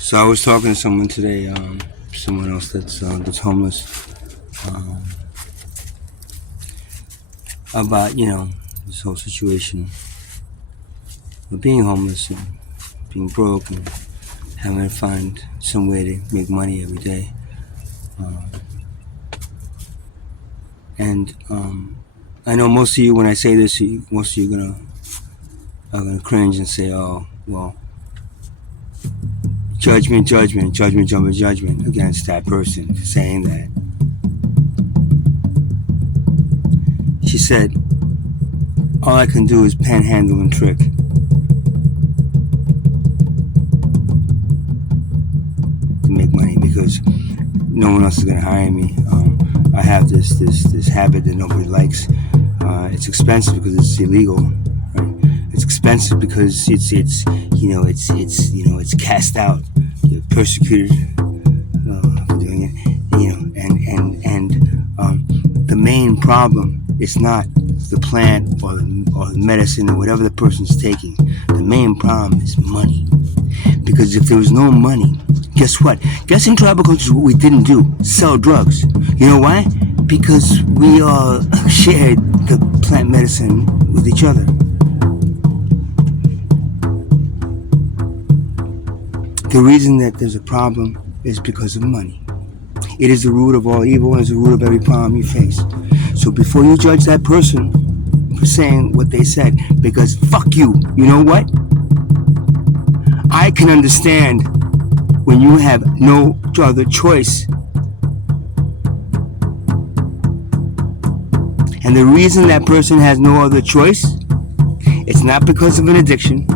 So I was talking to someone today, someone else that's homeless, um, about this whole situation of being homeless and being broke and having to find some way to make money every day. Um, and I know most of you, when I say this, most of you are gonna cringe and say, "Oh, well, judgment, judgment, judgment, judgment, judgment against that person for saying that." She said, "All I can do is panhandle and trick to make money because no one else is gonna hire me. I have this habit that nobody likes. It's expensive because it's illegal. Right? It's expensive because it's cast out. You're persecuted for doing it. The main problem is not the plant or the medicine or whatever the person's taking. The main problem is money. Because if there was no money, guess what? Guess in tribal cultures what we didn't do? Sell drugs. You know why? Because we all shared the plant medicine with each other. The reason that there's a problem is because of money. It is the root of all evil and is the root of every problem you face. So before you judge that person for saying what they said, because fuck you, you know what? I can understand when you have no other choice. And the reason that person has no other choice, it's not because of an addiction.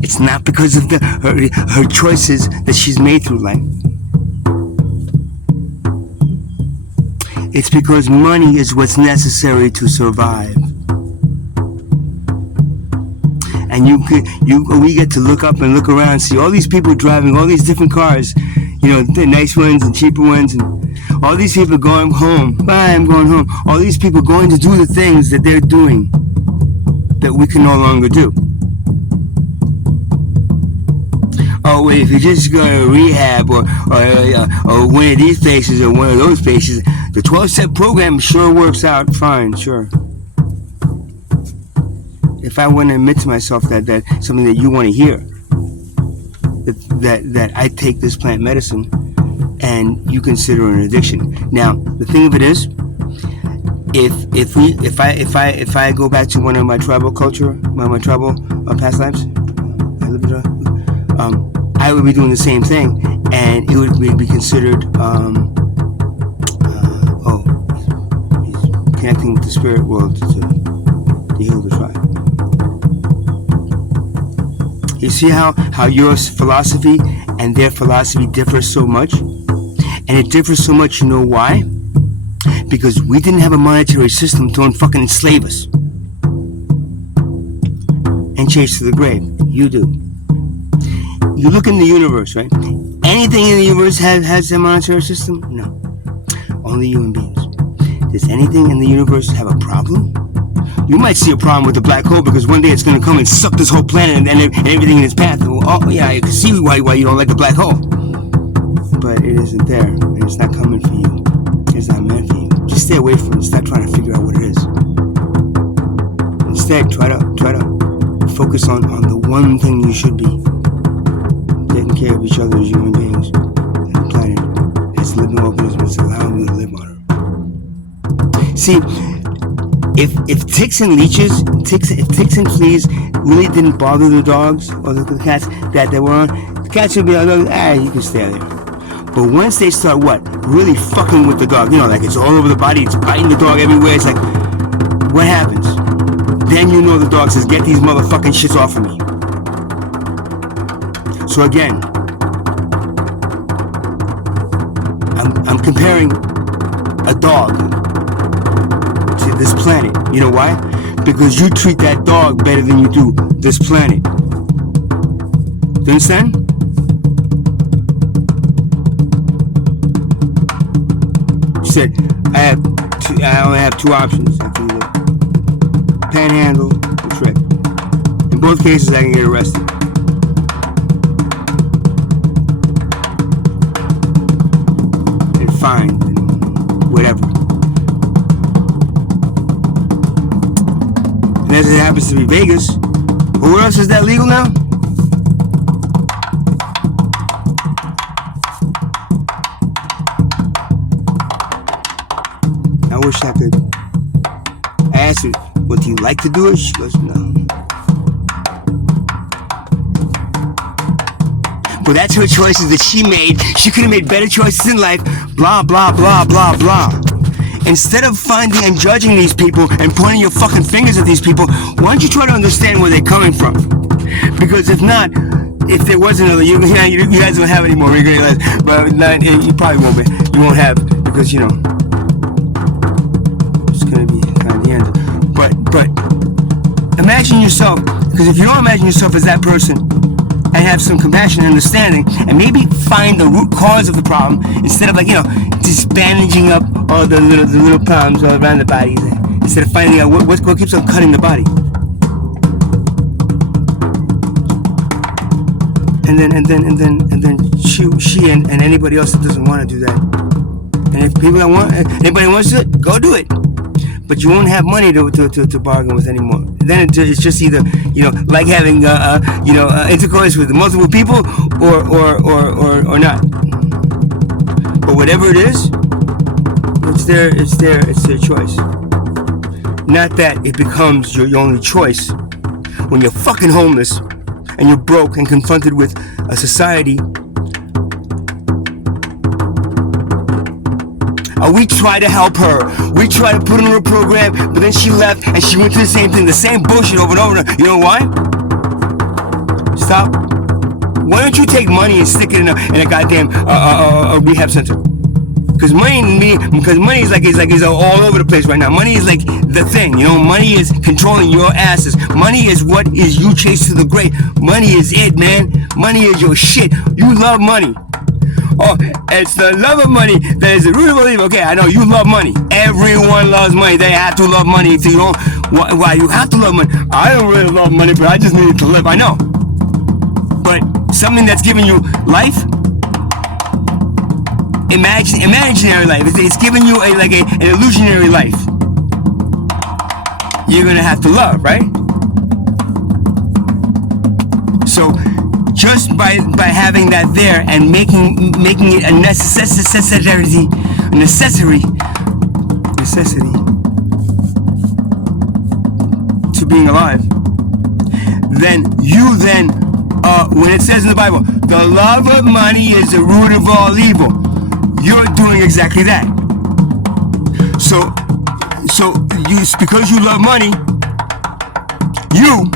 It's not because of her choices that she's made through life. It's because money is what's necessary to survive. And we get to look up and look around and see all these people driving all these different cars, the nice ones and cheaper ones, and all these people going home. Bye, I'm going home. All these people going to do the things that they're doing that we can no longer do. Oh, wait, if you just go to rehab or one of these places or one of those places, the 12-step program sure works out fine, sure. If I wouldn't admit to myself that something that you want to hear, that I take this plant medicine and you consider it an addiction. Now, the thing of it is, if I go back to one of my tribal culture, my tribal past lives, I would be doing the same thing, and it would be considered he's connecting with the spirit world to heal the tribe. You see how your philosophy and their philosophy differs so much? And it differs so much, you know why? Because we didn't have a monetary system to fucking enslave us and chase to the grave. You do. You look in the universe, right? Anything in the universe has a monetary system? No. Only human beings. Does anything in the universe have a problem? You might see a problem with the black hole because one day it's going to come and suck this whole planet and everything in its path. Oh, yeah, you can see why you don't like the black hole. But it isn't there, and it's not coming for you. It's not meant for you. Just stay away from it. Stop trying to figure out what it is. Instead, try to focus on the one thing you should be. Taking care of each other as human beings and the planet as living organisms, allowing you to live on it. See, if ticks and leeches, if ticks and fleas really didn't bother the dogs or the cats that they were on, the cats would be like, you can stay there. But once they start really fucking with the dog, like it's all over the body, it's biting the dog everywhere, it's like, what happens? Then you know the dog says, get these motherfucking shits off of me. So again, I'm comparing a dog to this planet. You know why? Because you treat that dog better than you do this planet. Do you understand? You said I only have two options. I can either panhandle or trick. In both cases, I can get arrested. fined and whatever. And as it happens to be Vegas, but where else is that legal now? I wish I could ask her, "What do you like to do it?" She goes, "No." Well, that's her choices that she made. She could have made better choices in life. Blah, blah, blah, blah, blah. Instead of finding and judging these people and pointing your fucking fingers at these people, why don't you try to understand where they're coming from? Because if not, if there was another, you guys don't have any more regret lives. But you probably won't be. You won't have, because, you know, it's going to be kind of the end. But imagine yourself, because if you don't imagine yourself as that person, and have some compassion and understanding, and maybe find the root cause of the problem, instead of, like, you know, just bandaging up all the little problems all around the body, instead of finding out what keeps on cutting the body. And then she and anybody else that doesn't want to do that. And if people don't want, anybody wants to do it, go do it. But you won't have money to bargain with anymore. Then it's just either, you know, like having intercourse with multiple people or not. But whatever it is, it's their choice. Not that it becomes your only choice when you're fucking homeless and you're broke and confronted with a society. We tried to help her. We tried to put her in a program, but then she left and she went through the same thing, the same bullshit over and over. You know why? Stop. Why don't you take money and stick it in a goddamn rehab center? Because money is like it's all over the place right now. Money is like the thing, you know. Money is controlling your asses. Money is what is you chase to the grave. Money is it, man. Money is your shit. You love money. Oh, it's the love of money that is the root of all evil. Okay, I know you love money. Everyone loves money. They have to love money. If you don't, why you have to love money? I don't really love money, but I just need it to live. I know. But something that's giving you life, imaginary life. It's giving you an illusionary life. You're gonna have to love, right? So, just by having that there and making it a necessity to being alive, then when it says in the Bible, the love of money is the root of all evil, you're doing exactly that. So because you love money, you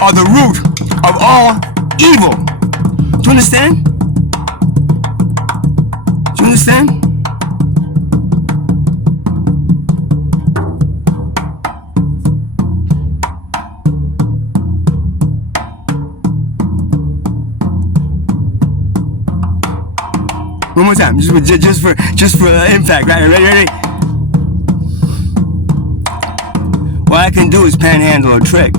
are the root of all evil. Do you understand? Do you understand? One more time, just for impact, right? Ready? What I can do is panhandle a trick.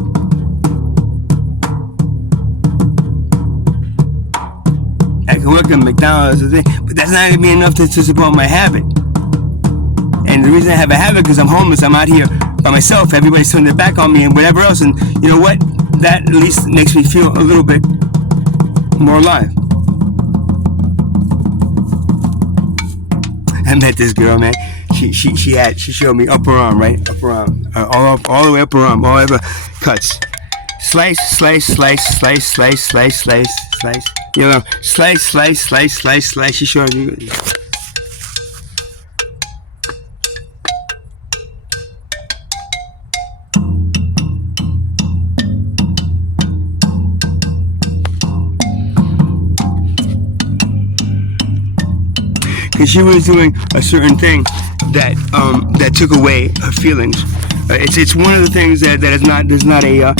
I can work at McDonald's, but that's not gonna be enough to support my habit. And the reason I have a habit because I'm homeless. I'm out here by myself. Everybody's turning their back on me and whatever else. And you know what? That at least makes me feel a little bit more alive. I met this girl, man. She showed me upper arm, right? Upper arm, all the way upper arm, all over cuts. Slice. You know, slice. She showed me. Because she was doing a certain thing that took away her feelings. It's one of the things that is not a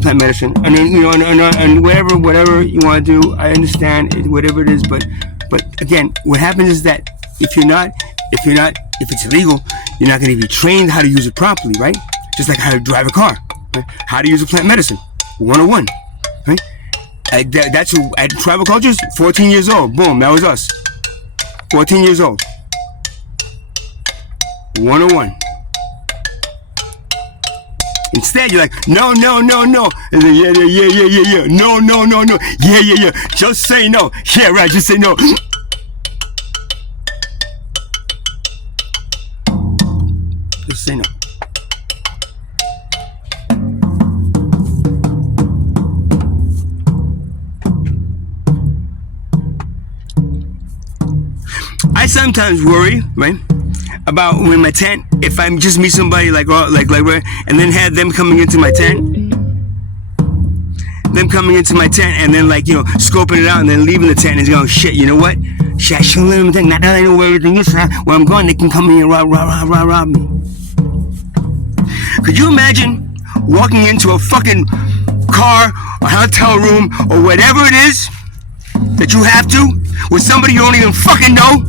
plant medicine. And then, you know, and whatever you want to do, I understand whatever it is. But again, what happens is that if it's illegal, you're not going to be trained how to use it properly, right? Just like how to drive a car, right? How to use a plant medicine, 101, right? That's at tribal cultures, 14 years old. Boom, that was us. 14 years old. 101. Instead, you're like, no. And then, yeah. No. Yeah. Just say no. Yeah, right, just say no. Just say no. I sometimes worry, right, about when my tent, if I just meet somebody like and then have them coming into my tent, and then like, you know, scoping it out and then leaving the tent and going, shit, you know what? Shit, I shouldn't live in the tent. Now that I know where everything is, where I'm going, they can come in and rob me. Could you imagine walking into a fucking car or hotel room or whatever it is that you have to with somebody you don't even fucking know,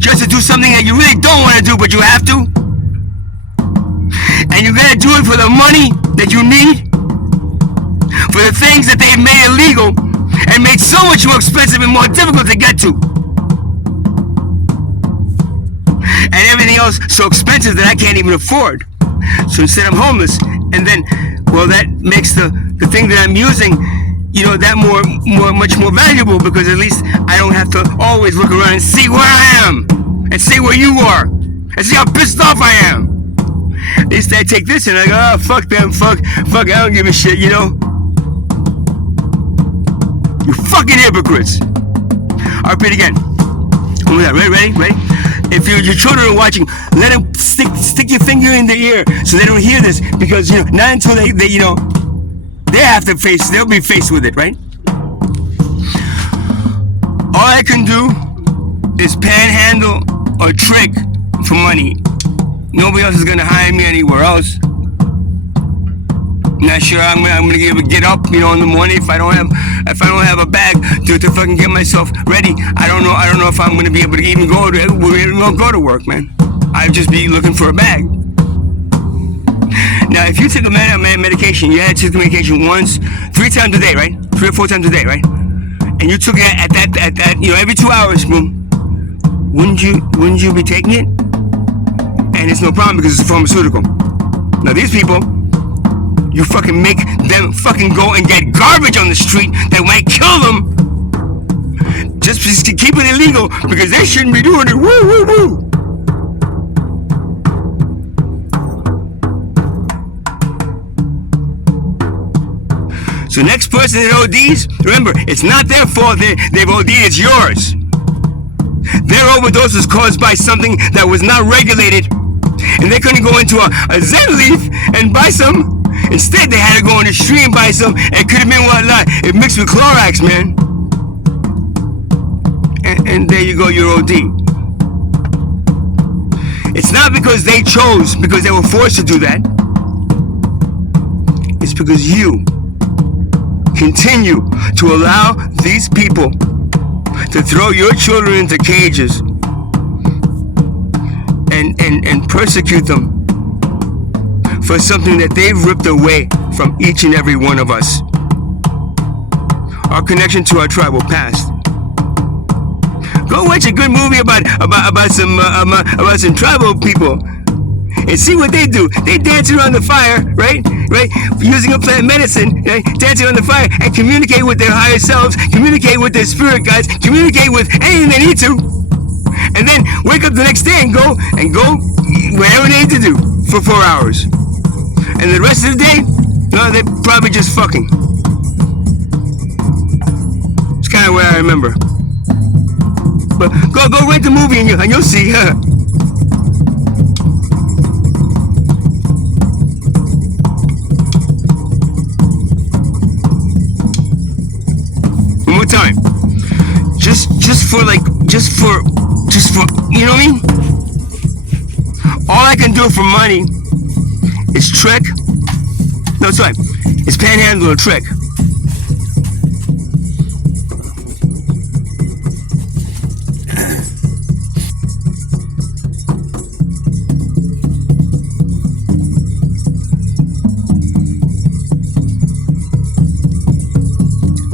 just to do something that you really don't want to do, but you have to, and you gotta do it for the money that you need, for the things that they've made illegal and made so much more expensive and more difficult to get to, and everything else so expensive that I can't even afford. So instead I'm homeless, and then, well, that makes the thing that I'm using, you know, that much more valuable, because at least I don't have to always look around and see where I am and see where you are and see how pissed off I am. At least I take this and I go, oh, fuck them, fuck, I don't give a shit, you know. You fucking hypocrites. I'll repeat again. Ready? If your children are watching, let them stick your finger in their ear so they don't hear this, because, you know, not until they you know, they'll be faced with it, right? All I can do is panhandle or trick for money. Nobody else is gonna hire me anywhere else. Not sure I'm gonna be able to get up, you know, in the morning if I don't have a bag to fucking get myself ready. I don't know if I'm gonna be able to even go to work, man. I'd just be looking for a bag. Now, if you took a medication, you had to take the medication 3 times a day, right? 3 or 4 times a day, right? And you took it at that, you know, every 2 hours, boom. Wouldn't you be taking it? And it's no problem because it's a pharmaceutical. Now, these people, you fucking make them fucking go and get garbage on the street that might kill them, just to keep it illegal, because they shouldn't be doing it. Woo. So next person that ODs, remember, it's not their fault they've OD'd, it's yours. Their overdose was caused by something that was not regulated, and they couldn't go into a Zen leaf and buy some. Instead, they had to go on the street and buy some. It could have been whatnot. It mixed with Clorox, man. And there you go, your OD. It's not because they chose, because they were forced to do that. It's because you continue to allow these people to throw your children into cages and persecute them for something that they've ripped away from each and every one of us. Our connection to our tribal past. Go watch a good movie about some tribal people and see what they do. They dance around the fire, right? Using a plant medicine, right? Dancing on the fire and communicate with their higher selves, communicate with their spirit guides, communicate with anything they need to, and then wake up the next day and go wherever they need to do for 4 hours. And the rest of the day, no, they're probably just fucking. It's kind of where I remember. But go rent the movie and you'll see. One more time. Just for you know what I mean? All I can do for money is trick. No, sorry. It's panhandle or trick.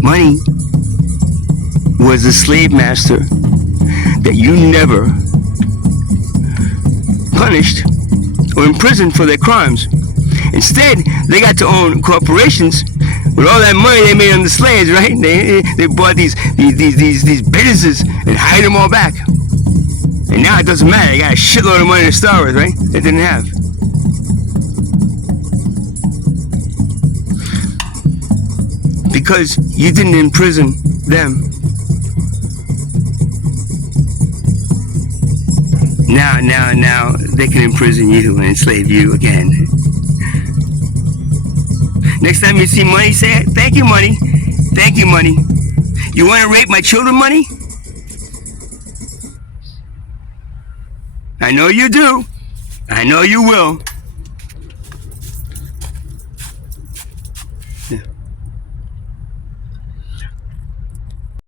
Money was a slave master that you never punished or imprisoned for their crimes. Instead, they got to own corporations with all that money they made on the slaves, right? They bought these businesses and hired them all back. And now it doesn't matter. They got a shitload of money to start with, right? They didn't have. Because you didn't imprison them. Now they can imprison you and enslave you again. Next time you see money, say, thank you, money. Thank you, money. You want to rape my children, money? I know you do. I know you will.